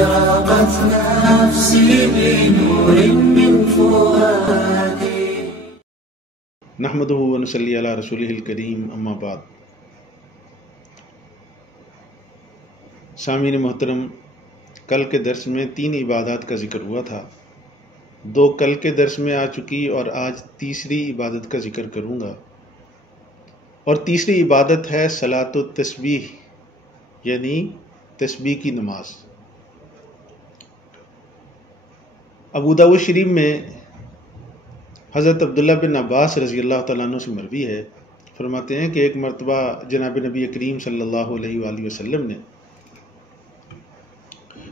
أشرقت نفسي بنور من فؤادي. نحمدہ و نصلی علی رسولہ الکریم، اما بعد. سامعین محترم، کل کے درس میں 3 عبادات کا ذکر ہوا تھا. 2 کل کے درس میں آ چکی اور آج تیسری عبادت کا ذکر کروں گا. اور تیسری عبادت ہے صلاۃ التسبیح، یعنی تسبیح کی نماز. ابو داؤد شریف میں حضرت عبداللہ بن عباس رضی اللہ تعالیٰ عنہ سے مروی ہے، فرماتے ہیں کہ ایک مرتبہ جناب نبی کریم صلی اللہ علیہ وآلہ وسلم نے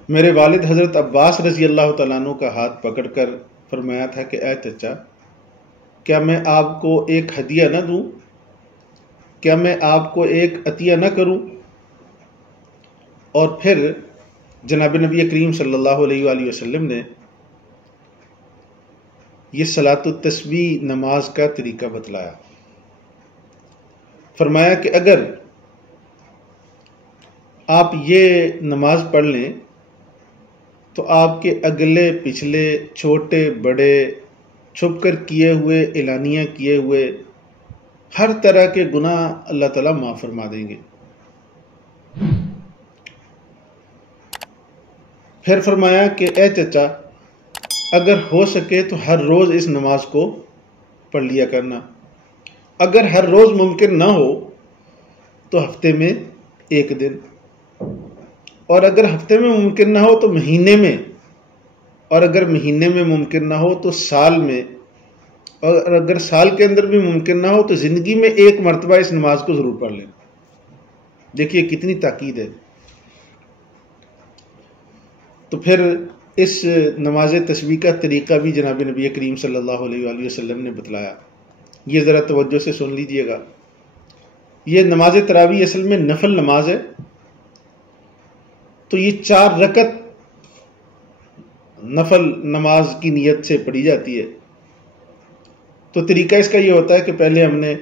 میرے والد حضرت عباس رضی اللہ تعالیٰ عنہ کا ہاتھ پکڑ کر فرمایا تھا کہ اے چچا، کیا میں آپ کو ایک ہدیہ نہ دوں؟ کیا میں آپ کو ایک عطیہ نہ کروں؟ اور پھر جناب نبی کریم صلی اللہ علیہ وآلہ وسلم نے یہ صلاۃ التسبیح نماز کا طریقہ بتلایا. فرمایا کہ اگر آپ یہ نماز پڑھ لیں تو آپ کے اگلے پچھلے چھوٹے بڑے چھپ کر کیے ہوئے اعلانیہ کیے ہوئے ہر طرح کے گناہ اللہ تعالیٰ معاف فرما دیں گے. پھر فرمایا کہ اے چچا، اگر ہو سکے تو ہر روز اس نماز کو پڑھ لیا کرنا. اگر ہر روز ممکن نہ ہو تو ہفتے میں 1 دن، اور اگر ہفتے میں ممکن نہ ہو تو مہینے میں، اور اگر مہینے میں ممکن نہ ہو تو سال میں، اور اگر سال کے اندر بھی ممکن نہ ہو تو زندگی میں 1 مرتبہ اس نماز کو ضرور پڑھ لیں. دیکھیے کتنی تاکید ہے. تو پھر اس نماز تسبیح کا طریقہ بھی جناب نبی کریم صلی اللہ علیہ وآلہ وسلم نے بتلایا. یہ ذرا توجہ سے سن لیجئے گا. یہ نماز تراویح اصل میں نفل نماز ہے، تو یہ 4 رکعت نفل نماز کی نیت سے پڑھی جاتی ہے. تو طریقہ اس کا یہ ہوتا ہے کہ پہلے ہم نے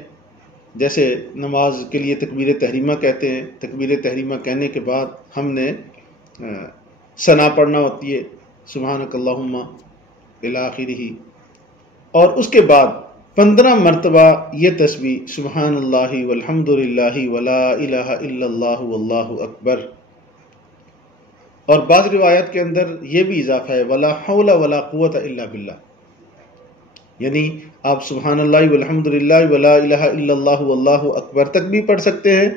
جیسے نماز کے لیے تکبیر تحریمہ کہتے ہیں، تکبیر تحریمہ کہنے کے بعد ہم نے ثنا پڑھنا ہوتی ہے، سبحانک اللہم الی آخرہ، اور اس کے بعد 15 مرتبہ یہ تسبیح سبحان اللہ والحمد للہ ولا الہ الا اللہ واللہ اکبر. اور بعض روایات کے اندر یہ بھی اضافہ ہے ولا حول ولا قوت الا باللہ، یعنی آپ سبحان اللہ والحمد للہ ولا الہ الا اللہ واللہ اکبر تک بھی پڑھ سکتے ہیں،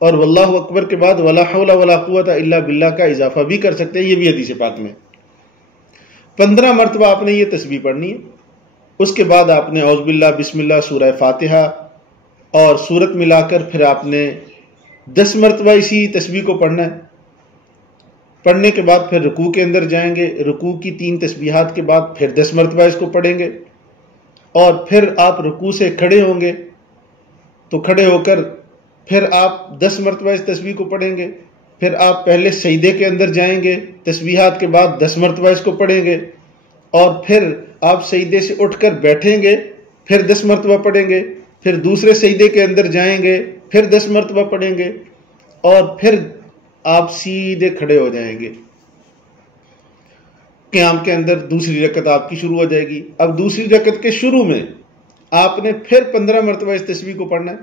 اور واللہ اکبر کے بعد ولا حول ولا قوت الا باللہ کا اضافہ بھی کر سکتے ہیں. یہ بھی حدیث پاک میں 15 مرتبہ آپ نے یہ تسبیح پڑھنی ہے. اس کے بعد آپ نے اعوذ باللہ بسم اللہ سورہ فاتحہ اور سورت ملا کر پھر آپ نے 10 مرتبہ اسی تسبیح کو پڑھنا ہے. پڑھنے کے بعد پھر رکوع کے اندر جائیں گے، رکوع کی 3 تسبیحات کے بعد پھر 10 مرتبہ اس کو پڑھیں گے، اور پھر آپ رکوع سے کھڑے ہوں گے تو کھڑے ہو کر پھر آپ 10 مرتبہ اس تسبیح کو پڑھیں گے. پھر آپ پہلے سجدے کے اندر جائیں گے، تسبیحات کے بعد 10 مرتبہ اس کو پڑھیں گے، اور پھر آپ سجدے سے اٹھ کر بیٹھیں گے، پھر 10 مرتبہ پڑھیں گے، پھر دوسرے سجدے کے اندر جائیں گے، پھر 10 مرتبہ پڑھیں گے، اور پھر آپ سیدھے کھڑے ہو جائیں گے. قیام کے اندر دوسری رکعت آپ کی شروع ہو جائے گی. اب دوسری رکعت کے شروع میں آپ نے پھر 15 مرتبہ اس تسبیح کو پڑھنا ہے،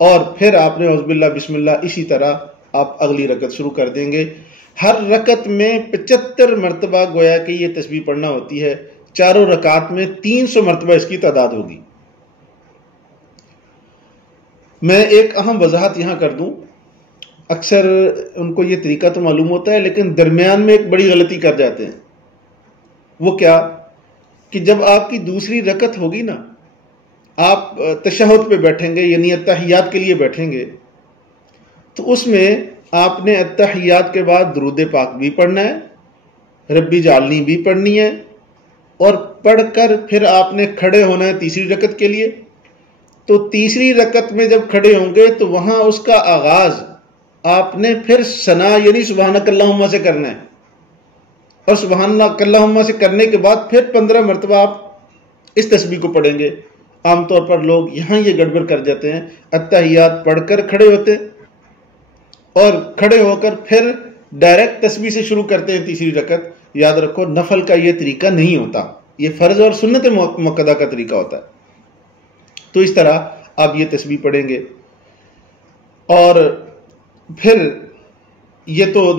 اور پھر آپ نے اعوذ باللہ بسم اللہ، اسی طرح آپ اگلی رکعت شروع کر دیں گے. ہر رکعت میں 75 مرتبہ گویا کہ یہ تسبیح پڑھنا ہوتی ہے. 4 رکعات میں 300 مرتبہ اس کی تعداد ہوگی. میں ایک اہم وضاحت یہاں کر دوں. اکثر ان کو یہ طریقہ تو معلوم ہوتا ہے لیکن درمیان میں ایک بڑی غلطی کر جاتے ہیں. وہ کیا کہ جب آپ کی دوسری رکعت ہوگی نا، آپ تشہد پہ بیٹھیں گے، یعنی اتحیات کے لیے بیٹھیں گے، تو اس میں آپ نے اتحیات کے بعد درود پاک بھی پڑھنا ہے، ربی جعلنی بھی پڑھنی ہے، اور پڑھ کر پھر آپ نے کھڑے ہونا ہے تیسری رکعت کے لیے. تو تیسری رکعت میں جب کھڑے ہوں گے تو وہاں اس کا آغاز آپ نے پھر ثنا یعنی سبحانک اللہم سے کرنا ہے، اور سبحانک اللہم سے کرنے کے بعد پھر 15 مرتبہ آپ اس تسبیح کو پڑھیں گے. عام طور پر لوگ یہاں یہ گڑبڑ کر جاتے ہیں، اتحیات پڑھ کر کھڑے ہوتے اور کھڑے ہو کر پھر ڈائریکٹ تسبیح سے شروع کرتے ہیں تیسری رکعت، یاد رکھو نفل کا یہ طریقہ نہیں ہوتا، یہ فرض اور سنت مؤکدہ کا طریقہ ہوتا ہے۔ تو اس طرح آپ یہ تسبیح پڑھیں گے، اور پھر یہ تو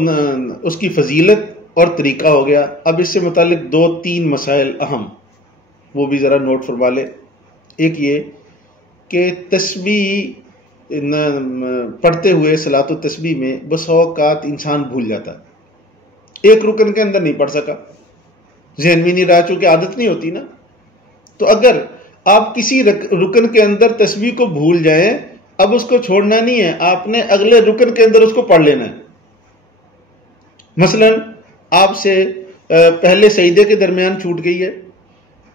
اس کی فضیلت اور طریقہ ہو گیا۔ اب اس سے متعلق 2-3 مسائل اہم، وہ بھی ذرا نوٹ فرما لیں۔ ایک یہ کہ تسبیح پڑھتے ہوئے صلاۃ التسبیح میں بس اوقات انسان بھول جاتا ہے، ایک رکن کے اندر نہیں پڑھ سکا، ذہن میں نہیں رہا، چونکہ عادت نہیں ہوتی نا۔ تو اگر آپ کسی رکن کے اندر تسبیح کو بھول جائیں، اب اس کو چھوڑنا نہیں ہے، آپ نے اگلے رکن کے اندر اس کو پڑھ لینا ہے۔ مثلا آپ سے پہلے سجدے کے درمیان چھوٹ گئی ہے،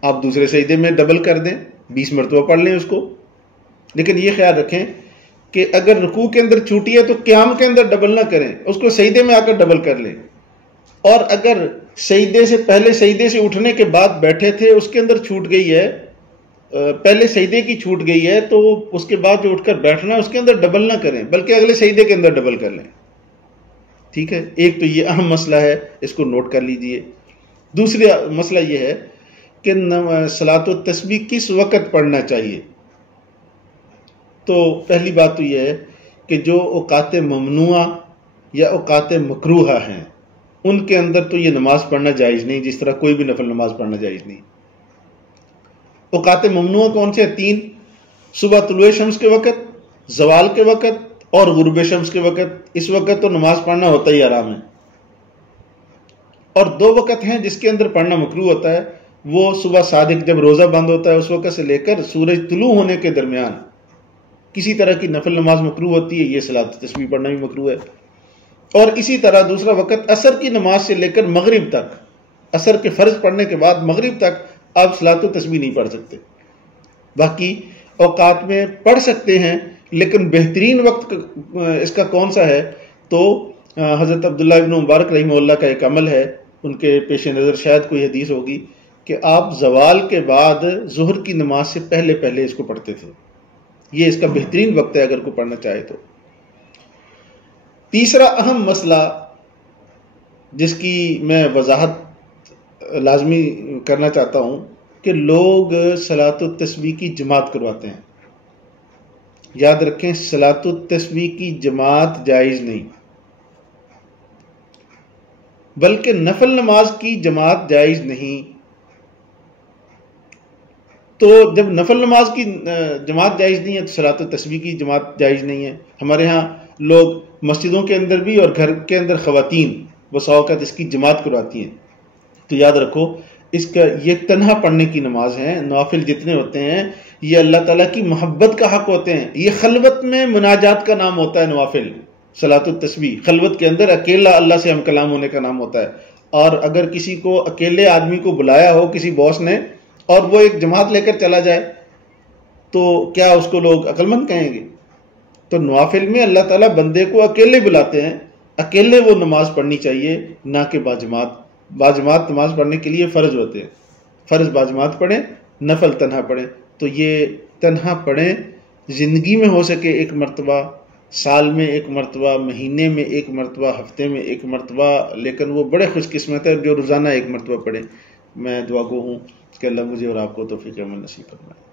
آپ دوسرے سجدے میں ڈبل کر دیں، 20 مرتبہ پڑھ لیں اس کو، لیکن یہ خیال رکھیں کہ اگر رکوع کے اندر چھوٹی ہے تو قیام کے اندر ڈبل نہ کریں، اس کو سجدے میں آ کر ڈبل کر لیں۔ اور اگر سجدے سے پہلے سجدے سے اٹھنے کے بعد بیٹھے تھے، اس کے اندر چھوٹ گئی ہے، پہلے سجدے کی چھوٹ گئی ہے، تو اس کے بعد جو اٹھ کر بیٹھنا ہے اس کے اندر ڈبل نہ کریں، بلکہ اگلے سجدے کے اندر ڈبل کر لیں۔ ٹھیک ہے، ایک تو یہ اہم مسئلہ ہے، اس کو نوٹ کر لیجئے۔ دوسرا مسئلہ یہ ہے کہ صلاۃ التسبیح کس وقت پڑھنا چاہیے۔ تو پہلی بات تو یہ ہے کہ جو اوقات ممنوعہ یا اوقات مکروہہ ہیں ان کے اندر تو یہ نماز پڑھنا جائز نہیں، جس طرح کوئی بھی نفل نماز پڑھنا جائز نہیں۔ اوقات ممنوعہ کون سے ہیں؟ 3، صبح طلوع شمس کے وقت، زوال کے وقت اور غروب شمس کے وقت۔ اس وقت تو نماز پڑھنا ہوتا ہی حرام ہے۔ اور 2 وقت ہیں جس کے اندر پڑھنا مکروہ ہوتا ہے، وہ صبح صادق جب روزہ بند ہوتا ہے اس وقت سے لے کر سورج طلوع ہونے کے درمیان کسی طرح کی نفل نماز مکروہ ہوتی ہے، یہ صلاۃ التسبیح پڑھنا بھی مکروہ ہے۔ اور اسی طرح دوسرا وقت عصر کی نماز سے لے کر مغرب تک، عصر کے فرض پڑھنے کے بعد مغرب تک آپ صلاۃ التسبیح نہیں پڑھ سکتے۔ باقی اوقات میں پڑھ سکتے ہیں، لیکن بہترین وقت اس کا کون سا ہے؟ تو حضرت عبداللہ ابن مبارک رحمہ اللہ کا ایک عمل ہے، ان کے پیش نظر شاید کوئی حدیث ہوگی کہ آپ زوال کے بعد ظہر کی نماز سے پہلے پہلے اس کو پڑھتے تھے۔ یہ اس کا بہترین وقت ہے اگر کوئی پڑھنا چاہے تو۔ تیسرا اہم مسئلہ جس کی میں وضاحت لازمی کرنا چاہتا ہوں کہ لوگ صلاۃ التسبیح کی جماعت کرواتے ہیں۔ یاد رکھیں صلاۃ التسبیح کی جماعت جائز نہیں، بلکہ نفل نماز کی جماعت جائز نہیں۔ تو جب نفل نماز کی جماعت جائز نہیں ہے تو صلاۃ التسبیح کی جماعت جائز نہیں ہے۔ ہمارے ہاں لوگ مسجدوں کے اندر بھی اور گھر کے اندر خواتین بسا اوقات اس کی جماعت کرواتی ہیں۔ تو یاد رکھو اس کا یہ تنہا پڑھنے کی نماز ہے، نوافل جتنے ہوتے ہیں یہ اللہ تعالیٰ کی محبت کا حق ہوتے ہیں، یہ خلوت میں مناجات کا نام ہوتا ہے۔ نوافل صلاۃ التسبیح خلوت کے اندر اکیلا اللہ سے ہم کلام ہونے کا نام ہوتا ہے۔ اور اگر کسی کو اکیلے آدمی کو بلایا ہو کسی باس نے اور وہ ایک جماعت لے کر چلا جائے تو کیا اس کو لوگ عقل مند کہیں گے؟ تو نوافل میں اللہ تعالیٰ بندے کو اکیلے بلاتے ہیں، اکیلے وہ نماز پڑھنی چاہیے، نہ کہ باجماعت۔ باجماعت نماز پڑھنے کے لیے فرض ہوتے ہیں، فرض باجماعت پڑھیں، نفل تنہا پڑھیں۔ تو یہ تنہا پڑھیں، زندگی میں ہو سکے 1 مرتبہ، سال میں 1 مرتبہ، مہینے میں 1 مرتبہ، ہفتے میں 1 مرتبہ، لیکن وہ بڑے خوش قسمت ہے جو روزانہ 1 مرتبہ پڑھیں۔ میں دعا گو ہوں کہ اللہ مجھے اور آپ کو توفیق عمل نصیب فرمائے۔